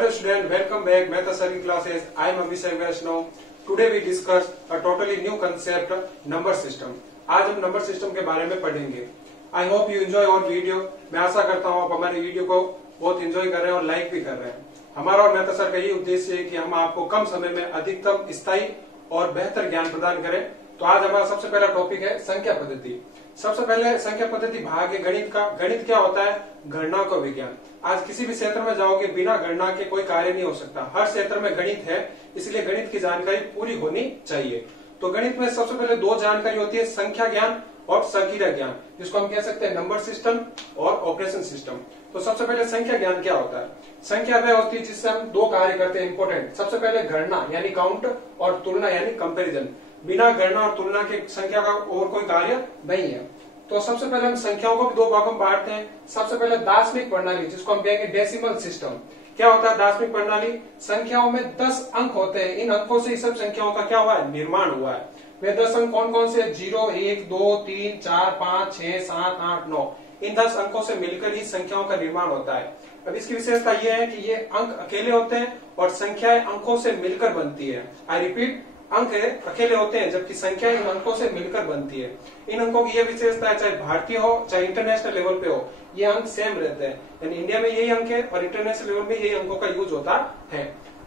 Hello student, welcome back. Maths in classes. I am Abhishek Vaishnav. Today we discuss a totally new concept, number system. आज हम number system के बारे में पढ़ेंगे. I hope you enjoy our video. मैं आशा करता हूँ आप हमारे वीडियो को बहुत एंजॉय कर रहे हैं और लाइक भी कर रहे हैं. हमारा और मेहता सर का यही उद्देश्य है कि हम आपको कम समय में अधिकतम स्थायी और बेहतर ज्ञान प्रदान करें. तो आज हमारा सबसे पहला टॉपिक है संख्या पद्धति. सबसे पहले संख्या पद्धति भाग है गणित का. गणित क्या होता है? गणना का विज्ञान. आज किसी भी क्षेत्र में जाओगे बिना गणना के कोई कार्य नहीं हो सकता. हर क्षेत्र में गणित है, इसलिए गणित की जानकारी पूरी होनी चाहिए. तो गणित में सबसे पहले दो जानकारी होती है, संख्या ज्ञान और संकीर्ण ज्ञान, जिसको हम कह सकते हैं नंबर सिस्टम और ऑपरेशन सिस्टम. तो सबसे पहले संख्या ज्ञान क्या होता है? संख्या वह होती है जिससे हम दो कार्य करते हैं इंपोर्टेंट. सबसे पहले गणना यानी काउंट और तुलना यानी कंपेरिजन. बिना गणना और तुलना के संख्या का और कोई कार्य नहीं है. तो सबसे पहले हम संख्याओं को भी दो भागों में बांटते हैं. सबसे पहले दार्शनिक प्रणाली, जिसको हम कहेंगे डेसिमल सिस्टम. क्या होता है दार्शनिक प्रणाली? संख्याओं में 10 अंक होते हैं. इन अंकों से सब संख्याओं का क्या हुआ है? निर्माण हुआ है. वे 10 अंक कौन कौन से? 0, 1, 2, 3, 4, 5, 6, 7, 8, 9. इन 10 अंकों से मिलकर ही संख्याओं का निर्माण होता है. अब इसकी विशेषता यह है कि ये अंक अकेले होते हैं और संख्याएं अंकों से मिलकर बनती है. आई रिपीट, अंक अकेले होते हैं जबकि संख्या इन अंकों से मिलकर बनती है. इन अंकों की यह विशेषता है, चाहे भारतीय हो चाहे इंटरनेशनल लेवल पे हो, ये अंक सेम रहते हैं. यानी इंडिया में यही अंक है और इंटरनेशनल लेवल में यही अंकों का यूज होता है.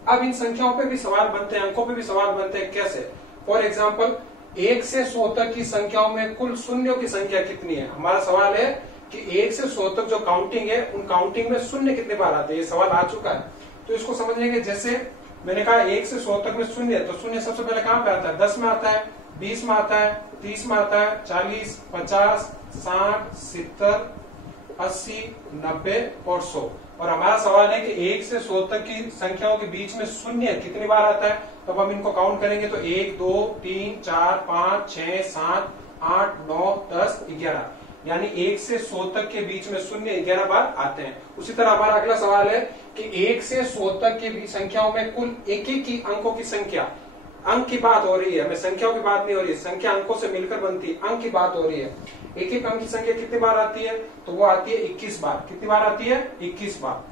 अब इन संख्याओं पे भी सवाल बनते हैं, अंकों पे भी सवाल बनते हैं. कैसे? फॉर एग्जाम्पल 1 से 100 तक की संख्याओं में कुल शून्यों की संख्या कितनी है? हमारा सवाल है कि 1 से 100 तक जो काउंटिंग है उन काउंटिंग में शून्य कितने बार आते हैं. ये सवाल आ चुका है. तो इसको समझने के, जैसे मैंने कहा 1 से 100 तक में शून्य, तो शून्य सबसे पहले कहां पे आता है? 10 में आता है, 20 में आता है, 30 में आता है, 40, 50, 60, 70, 80, 90 और 100. और हमारा सवाल है कि 1 से 100 तक की संख्याओं के बीच में शून्य कितनी बार आता है. तब हम इनको काउंट करेंगे तो 1, 2, 3, 4, 5, 6, 7, 8, 9, 10, 11. यानी 1 से 100 तक के बीच में शून्य 11 बार आते हैं. उसी तरह हमारा अगला सवाल है कि 1 से 100 तक की संख्याओं में कुल एक ही अंकों की संख्या, अंक की बात हो रही है, हमें संख्याओं की बात नहीं हो रही है. संख्या अंकों से मिलकर बनती है, अंक की बात हो रही है. एक अंक की संख्या कितनी बार आती है? तो वो आती है 21 बार. कितनी बार आती है? 21 बार.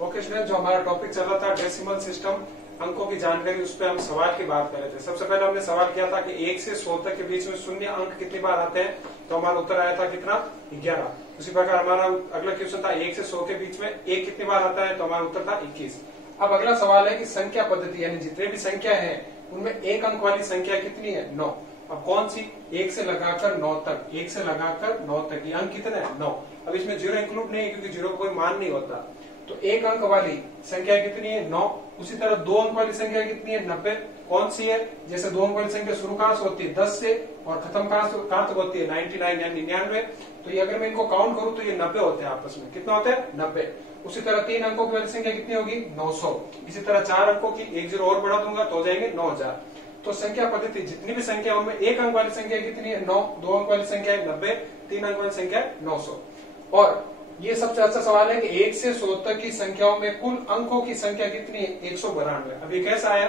ओके स्टूडेंट, जो हमारा टॉपिक चल रहा था डेसिमल सिस्टम, अंकों की जानकारी, उस पर हम सवाल की बात कर रहे थे. सबसे पहले हमने सवाल किया था कि 1 से 100 तक के बीच में शून्य अंक कितनी बार आते हैं. तो हमारा उत्तर आया था कितना? 11. उसी प्रकार हमारा अगला क्वेश्चन था 1 से 100 के बीच में 1 कितनी बार आता है. तो हमारा उत्तर था 21. अब अगला सवाल है कि संख्या पद्धति यानी जितने भी संख्या है उनमें एक अंक वाली संख्या कितनी है? 9. अब कौन सी? 1 से लगाकर 9 तक. 1 से लगाकर 9 तक ये अंक कितने हैं? 9. अब इसमें जीरो इंक्लूड नहीं है क्योंकि जीरो का कोई मान नहीं होता. तो एक अंक वाली संख्या कितनी है? 9. उसी तरह 2 अंक वाली संख्या कितनी है? 90. कौन सी है? जैसे 2 अंक वाली संख्या शुरू कहां से होती है? 10 से, और खत्म कहां तक होती है? 99 यानी 99. तो ये अगर मैं इनको काउंट करूं तो ये 90 होते हैं आपस में. कितना होते हैं? 90. उसी तरह 3 अंकों की वाली संख्या कितनी होगी? 900. इसी तरह 4 अंकों की एक जीरो और बढ़ा दूंगा तो हो जाएंगे 9000. तो संख्या पद्धति जितनी भी संख्या उनमें एक अंक वाली संख्या कितनी है? 9. 2 अंक वाली संख्या है 90. 3 अंक वाली संख्या है 900. और ये सबसे अच्छा सवाल है कि 1 से 100 तक की संख्याओं में कुल अंकों की संख्या कितनी है? 192. अब ये कैसा आया?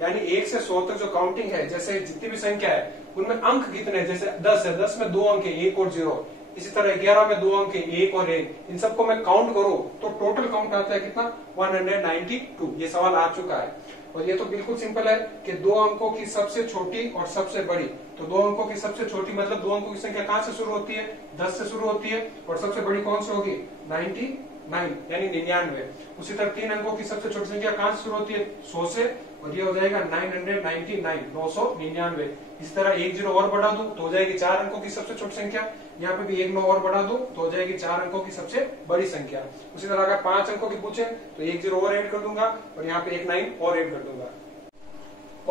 यानी 1 से 100 तक जो काउंटिंग है, जैसे जितनी भी संख्या है उनमें अंक कितने हैं? जैसे 10 है, 10 में 2 अंक है, 1 और 0. इसी तरह 11 में 2 अंक है, 1 और 1. इन सबको मैं काउंट करूं तो टोटल काउंट आता है कितना? 192. ये सवाल आ चुका है. और ये तो बिल्कुल सिंपल है कि 2 अंकों की सबसे छोटी और सबसे बड़ी. तो 2 अंकों की सबसे छोटी मतलब 2 अंकों की संख्या कहां से शुरू होती है? 10 से शुरू होती है. और सबसे बड़ी कौन सी होगी? 99 यानी 99. उसी तरह 3 अंकों की सबसे छोटी संख्या कहां से शुरू होती है? 100 से, और ये हो जाएगा 999, 999. इसी तरह एक जीरो और बढ़ा दूं तो हो जाएगी 4 अंकों की सबसे छोटी संख्या. यहाँ पे भी एक 9 और बढ़ा दूं तो हो जाएगी 4 अंकों की सबसे बड़ी संख्या. उसी तरह अगर 5 अंकों की पूछे तो एक जीरो और ऐड कर दूंगा और यहाँ पे एक 9 और ऐड कर दूंगा.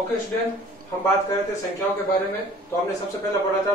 ओके स्टूडेंट, हम बात कर रहे थे संख्याओं के बारे में. तो हमने सबसे पहले पढ़ा था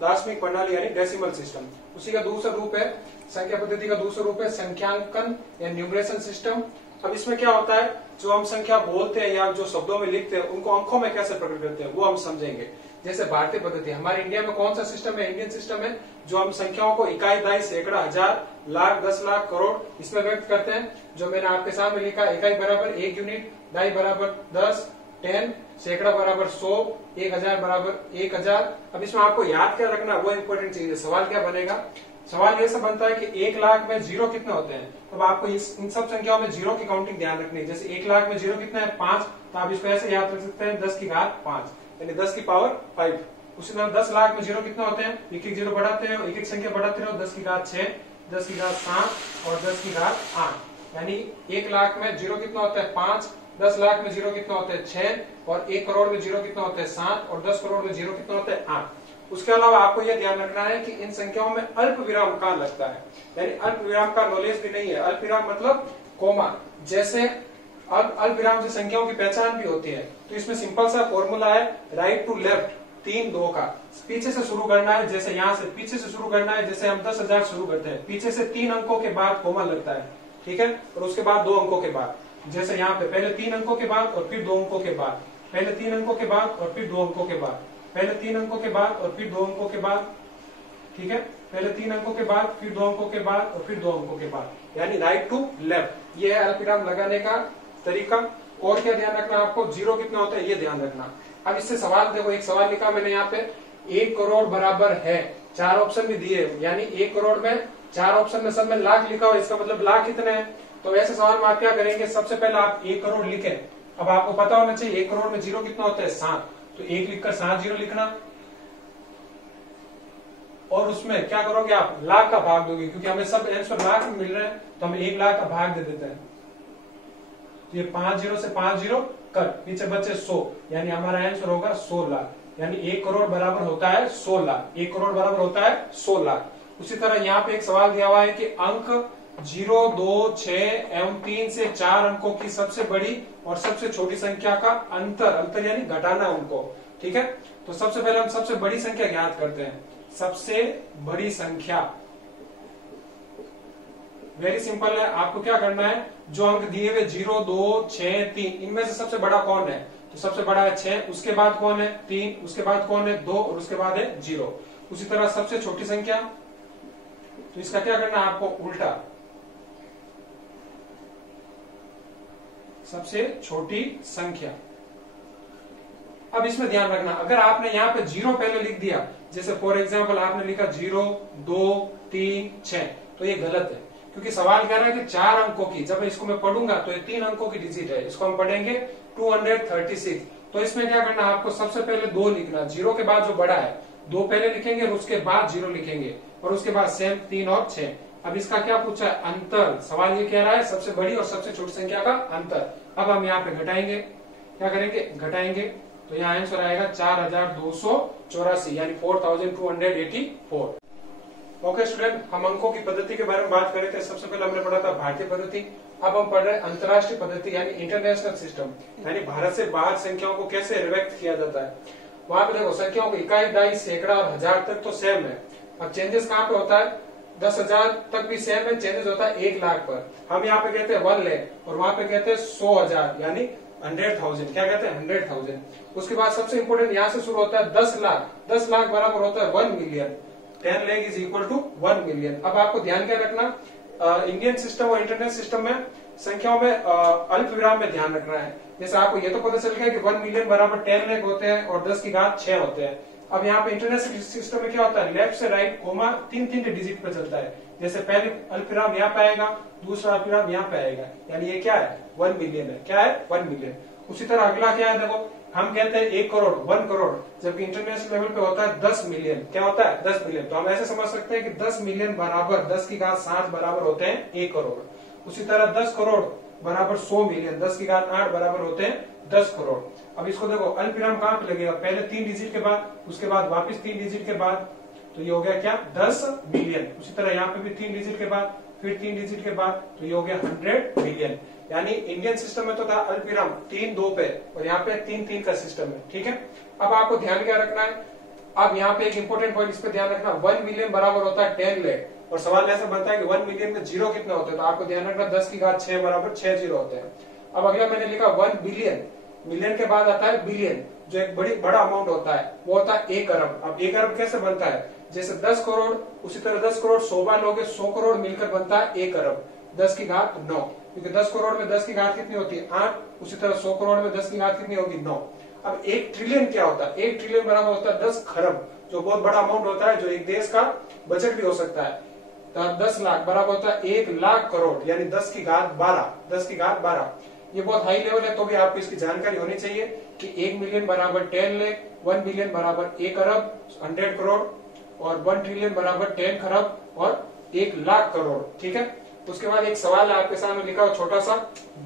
दार्शनिक प्रणाली यानी डेसिमल सिस्टम. उसी का दूसरा रूप है, संख्या पद्धति का दूसरा रूप है संख्यांकन या न्यूमरेशन सिस्टम. अब इसमें क्या होता है, जो हम संख्या बोलते हैं या जो शब्दों में लिखते हैं उनको अंकों में कैसे प्रकट करते हैं वो हम समझेंगे. जैसे भारतीय पद्धति, हमारे इंडिया में कौन सा सिस्टम है? इंडियन सिस्टम है, जो हम संख्याओं को इकाई, दाई, सैकड़ा, हजार, लाख, 10 लाख, करोड़ इसमें व्यक्त करते हैं. जो मैंने आपके सामने लिखा, इकाई बराबर 1 यूनिट, दाई बराबर 10, 10, सैकड़ा बराबर 100, 1000 बराबर 1000. अब इसमें आपको याद क्या रखना वो इंपॉर्टेंट चीज है. सवाल क्या बनेगा? सवाल ये सब बनता है कि 1 लाख में जीरो कितने होते हैं। तो आपको इन सब संख्याओं में जीरो की काउंटिंग ध्यान रखनी है। जैसे 1 लाख में जीरो कितना है 5, तो आप इसको ऐसे याद रख सकते हैं 10 की घात 5 यानी 10 की पावर 5। उसी तरह 10 लाख में जीरो कितना होते हैं, एक एक जीरो बढ़ाते रहो, एक एक संख्या बढ़ाते रहो, 10 की घात 6, 10 की घात 7 और 10 की घात 8। यानी 1 लाख में जीरो कितना होता है 5, 10 लाख में जीरो कितना होता है 6 और 1 करोड़ में जीरो कितना होता है 7 और 10 करोड़ में जीरो कितना होता है 8। उसके अलावा आपको यह ध्यान रखना है कि इन संख्याओं में अल्प विराम कहाँ लगता है, यानी अल्प विराम का नॉलेज भी नहीं है। अल्प विराम मतलब कोमा। जैसे अल्प विराम से संख्याओं की पहचान भी होती है। तो इसमें सिंपल सा फॉर्मूला है राइट टू लेफ्ट 3 2 का। पीछे से शुरू करना है, जैसे यहाँ से पीछे से शुरू करना है, जैसे हम 10,000 शुरू करते हैं, पीछे से 3 अंकों के बाद कोमा लगता है, ठीक है। और उसके बाद 2 अंकों के बाद, जैसे यहाँ पे पहले 3 अंकों के बाद और फिर 2 अंकों के बाद, पहले 3 अंकों के बाद और फिर 2 अंकों के बाद, पहले 3 अंकों के बाद और फिर 2 अंकों के बाद, ठीक है। पहले 3 अंकों के बाद, फिर 2 अंकों के बाद और फिर 2 अंकों के बाद, यानी राइट टू लेफ्ट। ये है अल्पविराम लगाने का तरीका। और क्या ध्यान रखना आपको, जीरो कितना होता है ये ध्यान रखना। अब इससे सवाल देखो, एक सवाल लिखा मैंने यहाँ पे 1 करोड़ बराबर है, 4 ऑप्शन भी दिए, यानी 1 करोड़ में 4 ऑप्शन में सब में लाख लिखा हुआ, इसका मतलब लाख कितने हैं। तो ऐसे सवाल में आप क्या करेंगे, सबसे पहले आप 1 करोड़ लिखें। अब आपको पता होना चाहिए 1 करोड़ में जीरो कितना होता है 7, तो 1 लिखकर 7 जीरो लिखना और उसमें क्या करोगे आप लाख का भाग दोगे, क्योंकि हमें सब आंसर लाख में मिल रहे हैं तो हम 1 लाख का भाग दे देते हैं। तो ये 5 जीरो से 5 जीरो कट, पीछे बचे 100, यानी हमारा आंसर होगा 100 लाख। यानी 1 करोड़ बराबर होता है 100 लाख, 1 करोड़ बराबर होता है 100 लाख। उसी तरह यहाँ पे एक सवाल दिया हुआ है कि अंक 0, 2, 6 एवं 3 से 4 अंकों की सबसे बड़ी और सबसे छोटी संख्या का अंतर यानी घटाना उनको, ठीक है। तो सबसे पहले हम सबसे बड़ी संख्या ज्ञात करते हैं। सबसे बड़ी संख्या वेरी सिंपल है, आपको क्या करना है, जो अंक दिए हुए 0, 2, 6, 3, इनमें से सबसे बड़ा कौन है, तो सबसे बड़ा है 6, उसके बाद कौन है 3, उसके बाद कौन है 2 और उसके बाद है 0। उसी तरह सबसे छोटी संख्या, तो इसका क्या करना है आपको उल्टा, सबसे छोटी संख्या। अब इसमें ध्यान रखना, अगर आपने यहाँ पे 0 पहले लिख दिया, जैसे फॉर एग्जाम्पल आपने लिखा 0, 2, 3, 6, तो ये गलत है, क्योंकि सवाल कह रहा है कि 4 अंकों की, जब इसको मैं पढ़ूंगा तो ये 3 अंकों की डिजिट है, इसको हम पढ़ेंगे 236। तो इसमें क्या करना है आपको, सबसे पहले 2 लिखना, 0 के बाद जो बड़ा है 2 पहले लिखेंगे और उसके बाद 0 लिखेंगे और उसके बाद सेम 3 और 6। अब इसका क्या पूछा है, अंतर। सवाल ये कह रहा है सबसे बड़ी और सबसे छोटी संख्या का अंतर। अब हम यहाँ पे घटाएंगे, क्या करेंगे घटाएंगे, तो यहाँ आंसर आएगा 4284 यानी 4284। ओके स्टूडेंट, हम अंकों की पद्धति के बारे में बात कर रहे थे। सबसे पहले हमने पढ़ा था भारतीय पद्धति, अब हम पढ़ रहे हैं अंतर्राष्ट्रीय पद्धति यानी इंटरनेशनल सिस्टम, यानी भारत से बाहर संख्याओं को कैसे व्यक्त किया जाता है। वहां पे देखो संख्याओं को इकाई, दहाई, सैकड़ा और हजार तक तो सेम है। अब चेंजेस कहाँ पे होता है, 10,000 तक भी सेम है, चेंजेस होता है 1 लाख पर। हम यहाँ पे कहते हैं 1 लाख और वहां पे कहते हैं 100,000 यानी 100,000, क्या कहते हैं 100,000। उसके बाद सबसे इंपोर्टेंट यहाँ से शुरू होता है 10 लाख। 10 लाख बराबर होता है 1 million. 10 lakh is equal to 1 million. अब आपको ध्यान क्या रखना, इंडियन सिस्टम और इंटरनेशनल सिस्टम में संख्याओं में अल्प विराम में ध्यान रखना है। जैसे आपको ये तो पता चल गया कि 1 मिलियन बराबर 10 लाख होते हैं और 10 की घात 6 होते हैं। अब यहाँ पे इंटरनेशनल सिस्टम में क्या होता है, लेफ्ट से राइट कोमा 3 डिजिट पे चलता है। जैसे पहले अल्पविराम यहाँ पे आएगा, दूसरा अल्पविराम यहाँ पे आएगा, यानी ये क्या है 1 मिलियन है। क्या है 1 मिलियन। उसी तरह अगला क्या है, देखो हम कहते हैं 1 करोड़ 1 करोड़, जबकि इंटरनेशनल लेवल पे होता है 10 मिलियन। क्या होता है 10 मिलियन। तो हम ऐसे समझ सकते हैं कि 10 मिलियन बराबर 10 की घात 7 बराबर होते हैं 1 करोड़। उसी तरह 10 करोड़ बराबर 100 मिलियन, 10 की घात 8 बराबर होते हैं 10 करोड़। अब इसको देखो अल्पविराम कहाँ पे लगेगा, पहले 3 डिजिट के बाद, उसके बाद वापस 3 डिजिट के बाद, तो ये हो गया क्या 10 मिलियन। उसी तरह यहाँ पे भी 3 डिजिट के बाद, फिर 3 डिजिट के बाद, तो ये हो गया 100 मिलियन। यानी इंडियन सिस्टम में तो था अल्पविराम 3-2 पे और यहाँ पे 3-3 का सिस्टम है। ठीक है, अब आपको ध्यान क्या रखना है, अब यहाँ पे एक इंपॉर्टेंट पॉइंट इस पे ध्यान रखना, 1 मिलियन बराबर होता है 10 लाख। और सवाल ऐसा बनता है कि 1 मिलियन में जीरो कितना होता है, तो आपको ध्यान रखना 10 की घात 6 बराबर 6 जीरो होते हैं। अब अगला मैंने लिखा 1 बिलियन, मिलियन के बाद आता है बिलियन, जो एक बड़ा अमाउंट होता है, वो होता है 1 अरब। अब 1 अरब कैसे बनता है, जैसे 10 करोड़, उसी तरह 10 करोड़ 100 बार लोगे 100 करोड़ मिलकर बनता है 1 अरब। 10 की घात 9, क्योंकि 10 करोड़ में 10 की घात कितनी होती है 8। उसी तरह 100 करोड़ में 10 की घात कितनी होगी 9। अब 1 ट्रिलियन क्या होता है, 1 ट्रिलियन बराबर होता है 10 खरब, जो बहुत बड़ा अमाउंट होता है, जो एक देश का बजट भी हो सकता है। तो 10 लाख बराबर होता है 1 लाख करोड़, यानी 10 की घात 12, 10 की घात 12। ये बहुत हाई लेवल है, तो भी आपको इसकी जानकारी होनी चाहिए कि 1 मिलियन बराबर 10 लाख, 1 बिलियन बराबर 1 अरब 100 करोड़, और 1 ट्रिलियन बराबर 10 खरब, और 1 लाख करोड़। ठीक है, उसके बाद एक सवाल है आपके सामने लिखा हो छोटा सा,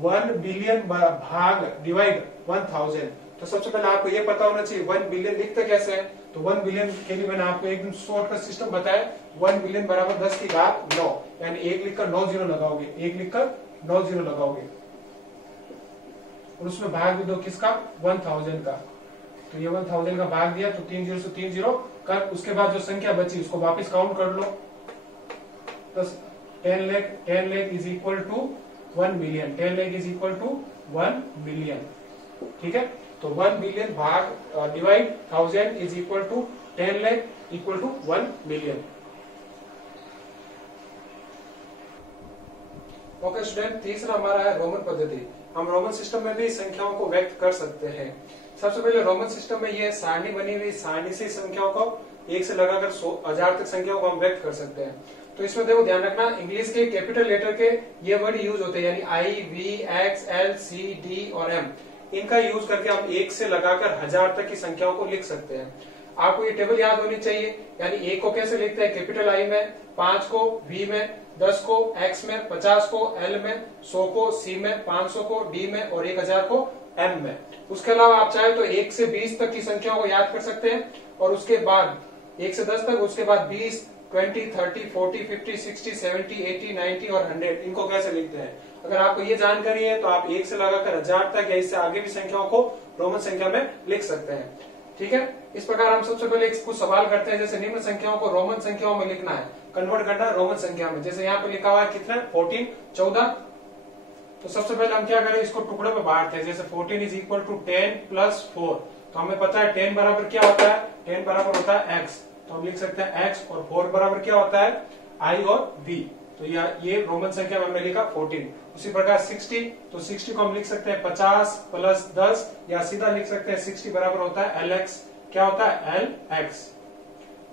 1 बिलियन भाग डिवाइड 1000। तो सबसे पहले आपको ये पता होना चाहिए 1 बिलियन लिखते कैसे है। तो 1 बिलियन के लिए मैंने आपको एकदम शॉर्टकट सिस्टम बताया। 1 बिलियन बराबर 10 की घात 9, यानी 1 लिखकर 9 जीरो लगाओगे, 1 लिखकर 9 जीरो लगाओगे, और उसमें भाग भी दो किसका, 1000 का। तो ये 1000 का भाग दिया, तो 3 जीरो से 3 जीरो कर, उसके बाद जो संख्या बची उसको वापस काउंट कर लो। तो 10 lakh is equal to 1 million, 10 lakh is equal to 1 million. ठीक है, तो 1 बिलियन भाग divide 1000 is equal to 10 lakh equal to 1 million. Okay student, तीसरा हमारा है रोमन पद्धति। हम रोमन सिस्टम में भी संख्याओं को व्यक्त कर सकते हैं। सबसे पहले रोमन सिस्टम में ये सारणी बनी हुई, सारणी से संख्याओं को 1 से लगाकर 1000 तक संख्याओं को हम व्यक्त कर सकते हैं। तो इसमें देखो ध्यान रखना, इंग्लिश के कैपिटल लेटर के ये वर्ड यूज होते हैं, यानी I, V, X, L, C, D और एम। इनका यूज करके हम 1 से लगाकर 1000 तक की संख्याओं को लिख सकते हैं। आपको ये टेबल याद होनी चाहिए, यानी 1 को कैसे लिखते हैं, कैपिटल आई में, 5 को वी में, 10 को एक्स में, 50 को एल में, 100 को सी में, 500 को डी में, और 1000 को एम में। उसके अलावा आप चाहे तो 1 से 20 तक की संख्याओं को याद कर सकते हैं, और उसके बाद 1 से 10 तक, उसके बाद 20, 20, 30, 40, 50, 60, 70, 80, 90 और 100 इनको कैसे लिखते हैं। अगर आपको ये जानकारी है तो आप 1 से लगाकर 1000 तक या इससे आगे भी संख्याओं को रोमन संख्या में लिख सकते हैं। ठीक है, इस प्रकार हम सबसे पहले कुछ सवाल करते हैं, जैसे निम्न संख्याओं को रोमन संख्याओं में लिखना है, कन्वर्ट करना है रोमन संख्या में। जैसे यहाँ पे लिखा हुआ है कितना, 14, 14। तो सबसे पहले हम क्या करें, इसको टुकड़ों में बांटते हैं। जैसे 14 इज इक्वल टू 10 प्लस 4। तो हमें पता है 10 बराबर क्या होता है, 10 बराबर होता है x। तो हम लिख सकते हैं x, और 4 बराबर क्या होता है, i और v। तो ये रोमन संख्या में हमने लिखा 14। उसी प्रकार 60, तो 60 को हम लिख सकते हैं 50 प्लस 10, या सीधा लिख सकते हैं 60 बराबर होता है lx। क्या होता है, lx।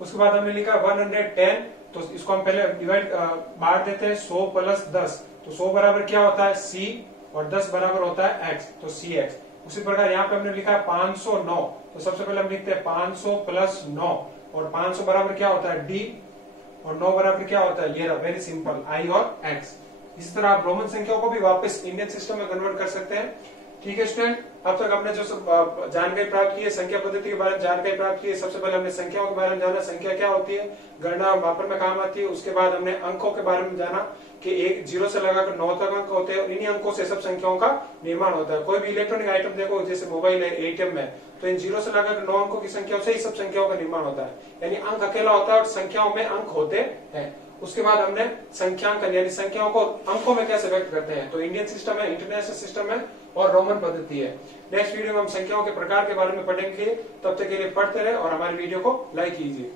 उसके बाद हमने लिखा 110, तो इसको हम पहले डिवाइड बांट देते हैं, 100 प्लस 10। तो 100 बराबर क्या होता है, c, और 10 बराबर होता है x, तो cx। उसी प्रकार यहाँ पे हमने लिखा है 509, तो सबसे पहले हम लिखते हैं 500 प्लस 9, और 500 बराबर क्या होता है d, और 9 बराबर क्या होता है, ये रहा, वेरी सिंपल, i और x। इसी तरह आप रोमन संख्याओं को भी वापस इंडियन सिस्टम में कन्वर्ट कर सकते हैं। ठीक है स्टूडेंट, अब तक हमने जो जानकारी प्राप्त की है, संख्या पद्धति के बारे में जानकारी प्राप्त की है। सबसे पहले हमने संख्याओं के बारे में जाना, संख्या क्या होती है, गणना मापन में काम आती है। उसके बाद हमने अंकों के बारे में जाना कि 1 0 से लगाकर 9 तक अंक होते हैं, और इन्हीं अंकों से सब संख्याओं का निर्माण होता है। कोई भी इलेक्ट्रॉनिक आइटम देखो, जैसे मोबाइल है, एटीएम है, तो इन 0 से लगाकर 9 अंकों की संख्याओं से ही सब संख्याओं का निर्माण होता है, यानी अंक अकेला होता है और संख्याओं में अंक होते हैं। उसके बाद हमने संख्यांकन यानी संख्याओं को अंकों में कैसे व्यक्त करते हैं, तो इंडियन सिस्टम है, इंटरनेशनल सिस्टम है, और रोमन पद्धति है। नेक्स्ट वीडियो में हम संख्याओं के प्रकार के बारे में पढ़ेंगे। तब तक के लिए पढ़ते रहे और हमारे वीडियो को लाइक कीजिए।